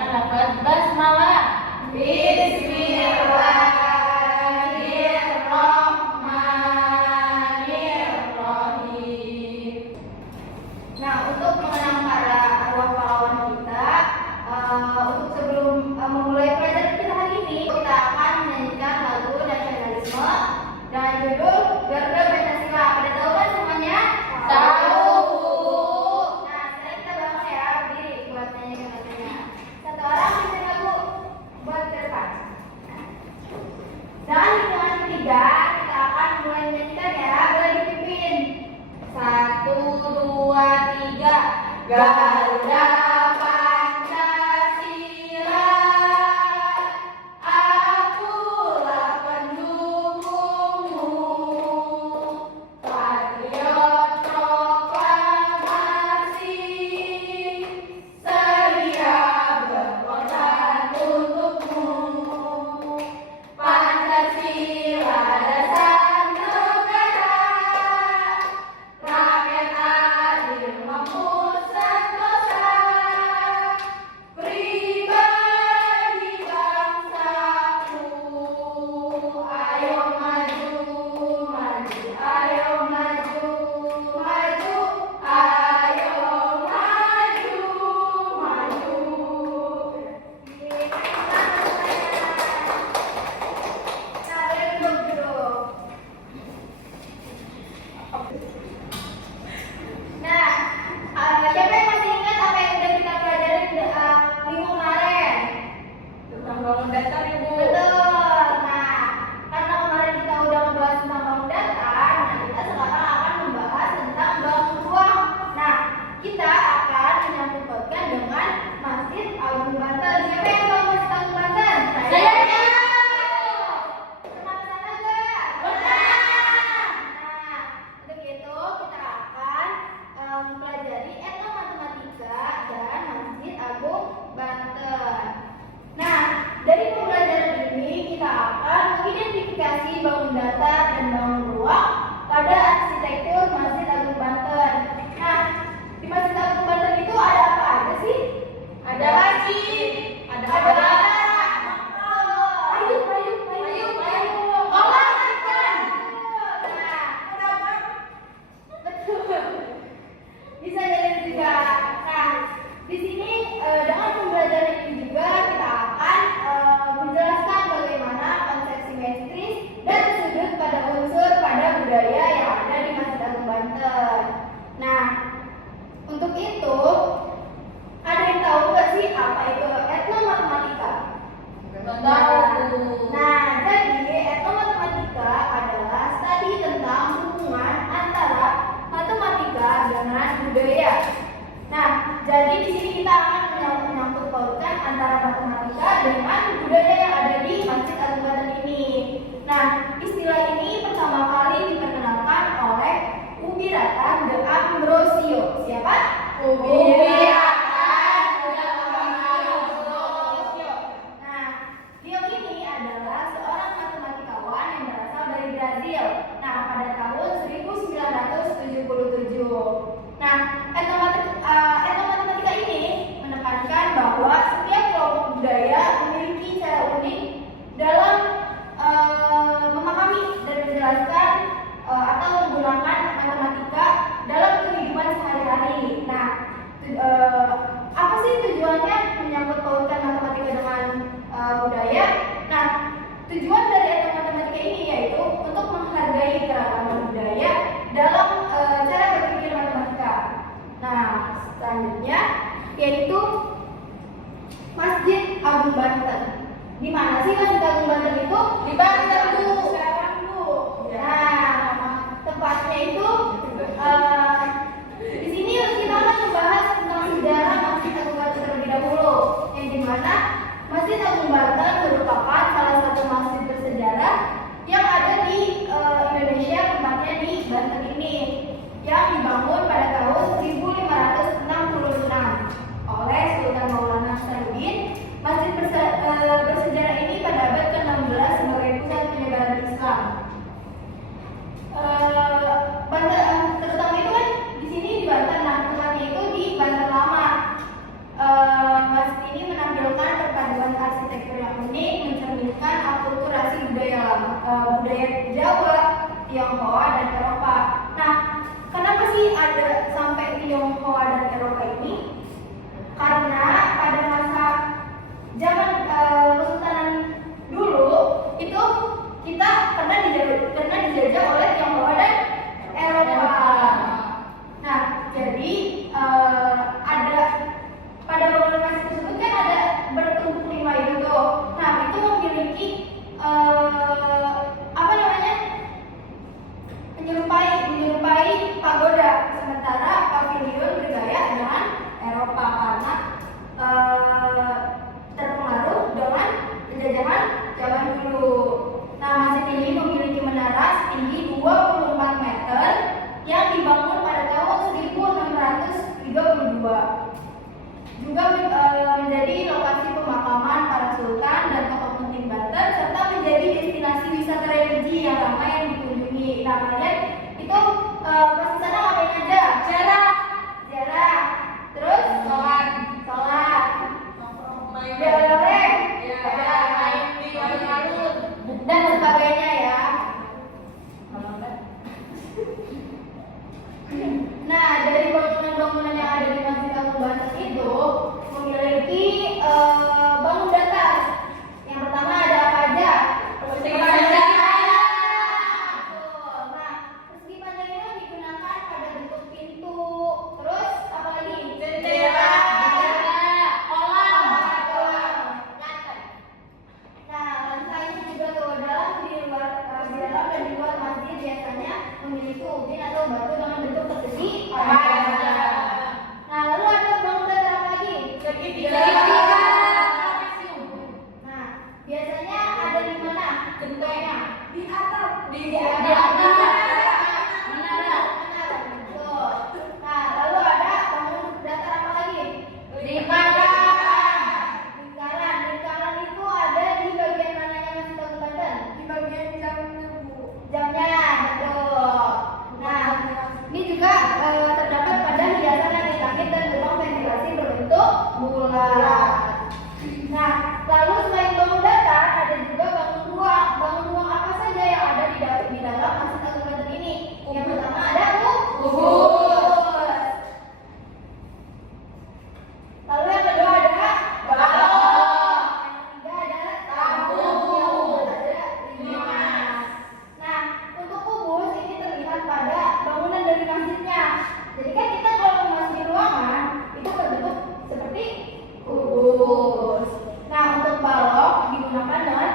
membacakan lafaz basmalah. Bismillahirrahmanirrahim. Nah, untuk mengenang para arwah pahlawan kita, untuk sebelum memulai pelajaran kita hari ini, kita akan menyanyikan lagu nasionalisme dengan judul Garuda Pancasila. Pada tahu kan semuanya? Tahu. Nah, sekarang kita bangun ya, berdiri buat nyanyikan lagunya. Satu orang bisa lagu buat ke depan. Dan hitungan ketiga, kita akan mulai menyanyikan ya. Boleh dipimpin. 1, 2, 3. Garuda Pancasila, akulah pendukungmu. Patriot proklamasi, sedia berkorban untukmu. Pancasila dasar negara, rakyat adil mampu sentosa, pribadi bangsaku. Ayo maju, maju, ayo maju, maju, ayo maju, maju. Nah, siapa yang masih ingat apa yang sudah kita pelajari minggu kemarin? Tentang bangun datar, Ibu. Betul. Nah, karena kemarin kita udah membahas tentang bangun datar, nah kita sekarang akan membahas tentang bangun ruang. Nah, kita akan menyangkut pautkan dengan Masjid Agung Banten. Siapa yang tahu Masjid Agung Banten? Saya. Pernah ke sana nggak? Pernah. Nah, untuk itu kita akan mempelajari etnomatematika dan Masjid Agung Banten. Nah, dari pembelajaran ini kita akan mengidentifikasi bangun datar dan bangun ruang pada arsitektur Masjid Agung Banten. Nah, di Masjid Agung Banten itu ada apa aja sih? Ada masjid, ada kolam ikan. Nah, betul. Bisa jadi juga. Nah, di sini dengan pembelajaran ini juga kita akan menjelaskan bagaimana konsep simetris dan sudut pada unsur pada budaya yang ada di Masjid Agung Banten. Nah, untuk itu ada yang tahu nggak sih apa itu etnomatematika? Tahu. Nah, jadi etnomatematika adalah studi tentang hubungan antara matematika dengan budaya. Nah, jadi di sini kita akan menyangkut pautkan antara matematika dengan budaya yang ada di Masjid Agung Banten ini. Nah, istilah ini pertama kali diperkenalkan oleh Ubiratan de Ambrosio. Siapa? Nah, beliau ini adalah seorang matematikawan yang berasal dari Brazil. Nah, pada tahun 1977. Nah, etnomatematika ini menekankan bahwa setiap kelompok budaya memiliki cara unik dalam memahami dan menjelaskan atau menggunakan matematika dalam kehidupan sehari-hari. Nah, apa sih tujuannya menyangkut pautkan matematika dengan budaya? Nah, tujuan dari etnomatematika ini yaitu untuk menghargai keragaman budaya dalam cara berpikir matematika. Nah, selanjutnya yaitu Masjid Agung Banten. Di mana sih Masjid Agung Banten itu? Di Banten, Bu. Sekarang, Bu. Nah, tempatnya itu di sini kita akan membahas tentang sejarah Masjid Agung Banten terlebih dahulu, yang dimana Masjid Agung Banten merupakan salah satu masjid bersejarah yang ada di Indonesia, tempatnya di Banten ini, yang dibangun pada tahun 1566 oleh Sultan Maulana Hasanuddin. Masjid bersejarah ini pada abad ke-16 sebagai pusat penyebaran Islam. Terutama itu kan di sini di Banten, nah tempatnya itu di Banten Lama. Masjid ini menampilkan Tionghoa dan Eropa. Nah, kenapa sih ada sampai Tionghoa dan Eropa ini? Karena pada masa zaman Kesultanan dulu itu kita pernah dijajah oleh Tionghoa dan Eropa. Nah, jadi ada pada bangunan masjid tersebut kan ada bertumpuk 5 itu tuh. Nah, itu memiliki apa namanya? menyerupai pagoda, sementara pavilion bergaya dengan Eropa karena terpengaruh dengan penjajahan zaman dulu. Nah, masjid ini memiliki menara setinggi 24 meter yang dibangun pada tahun 1632. Juga menjadi lokasi pemakaman para sultan dan tokoh penting Banten serta menjadi destinasi wisata religi yang ramai yang dikunjungi. Nah, kalian itu pas sana ngapain aja? Ziarah. Terus sholat. Oleh-oleh. Dan sebagainya ya. Nah, dari bangunan-bangunan yang ada di Masjid Agung Banten itu memiliki bangun datar. Yang pertama ada apa aja? Persegi panjang. Nah, persegi panjang itu digunakan pada bentuk pintu. Terus apa lagi? Jendela. Kolam. Nah, lantainya juga tuh di dalam dan di luar masjid biasanya memiliki ubin atau batu dengan bentuk persegi panjang. Nah, lalu ada bangun datar apa lagi? Segitiga. Nah, biasanya ada di mana? Gentengnya? Di atap. Di atap. Menara. Betul. Nah, lalu ada bangun datar apa lagi? Lingkaran itu ada di bagian mananya Masjid Agung Banten? Di bagian jamnya, betul. Nah, ini juga terdapat pada hiasan yang di langit dan ruang ventilasi berbentuk bulat. Nah, lalu selain bangun datar ada juga bangun ruang. Bangun ruang apa saja yang ada di dalam Masjid Agung Banten ini? Yang pertama ada kubus. Lalu yang kedua ada balok. Yang ketiga ada tabung. Ada limas. Nah, untuk kubus ini terlihat pada bangunan dari masjidnya. Jadi kan kita kalau memasuki ruangan itu berbentuk seperti kubus. Nah, untuk balok digunakan dengan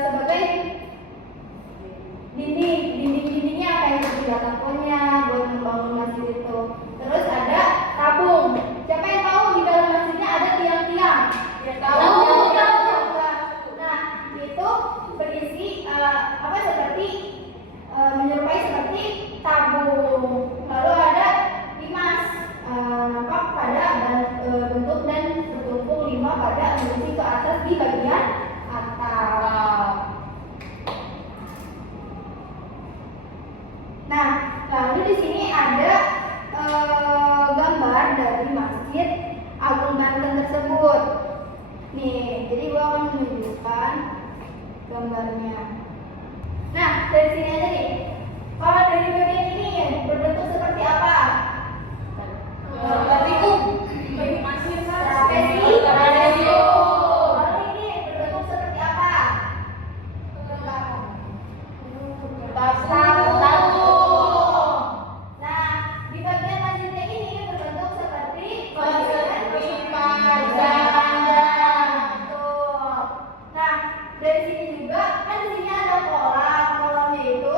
sebagai dindingnya kayak seperti batakonya buat membangun masjid itu. Terus ada tabung. Siapa yang tahu di dalam masjidnya ada tiang-tiang? Ya, tahu. Nah, itu berisi seperti menyerupai seperti tabung. Lalu ada limas, nampak pada bentuk dan bertumpuk 5 pada menuju ke atas di bagian atap. Nah, lalu di sini ada gambar dari Masjid Agung Banten tersebut. Nih, jadi gua akan menunjukkan gambarnya. Nah, dari sini aja nih. Kalau dari bagian ini berbentuk seperti apa? Trapesium. Lalu ini berbentuk seperti apa? Tabung. Nah, di bagian masjidnya ini berbentuk seperti persegi panjang. Betul. Nah, dari sini juga kan di sini ada kolam. Kolamnya itu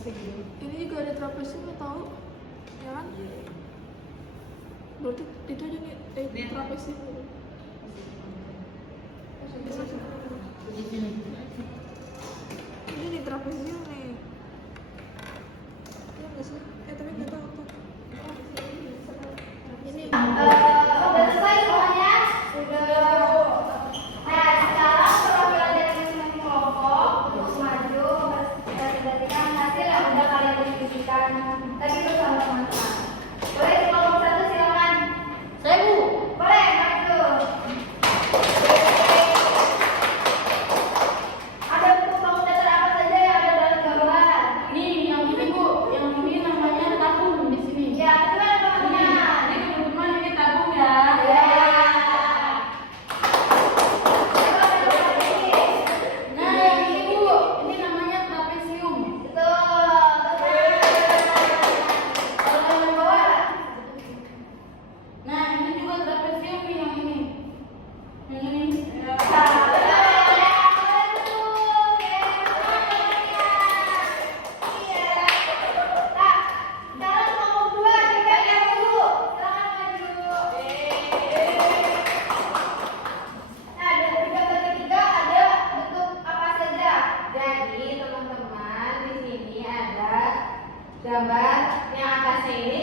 Ini juga ada trapesium tahu, ya kan? Berarti itu aja nih, trapesium. Ini nih trapesium nih. Iya nggak sih? Tapi nggak tahu tuh. Ini. Udah selesai semuanya? Udah. Nah, sekarang perwakilan dari masing-masing kelompok untuk maju mempresentasikan hasil yang udah kalian diskusikan tadi bersama teman-teman. Boleh kelompok satu silakan. Saya Bu. Boleh maju. Ada buku bangun dasar apa saja yang ada dalam gambar? Ini yang ini Bu, yang ini namanya tabung di sini. Ya, teman teman-teman. Ini teman-teman ini tabung ya. Ya. Nah, yang ini Bu, ini namanya trapesium. Nah, ini juga trapesium nih, yang ini. Yang ini. Jadi teman-teman di sini ada gambar yang atasnya ini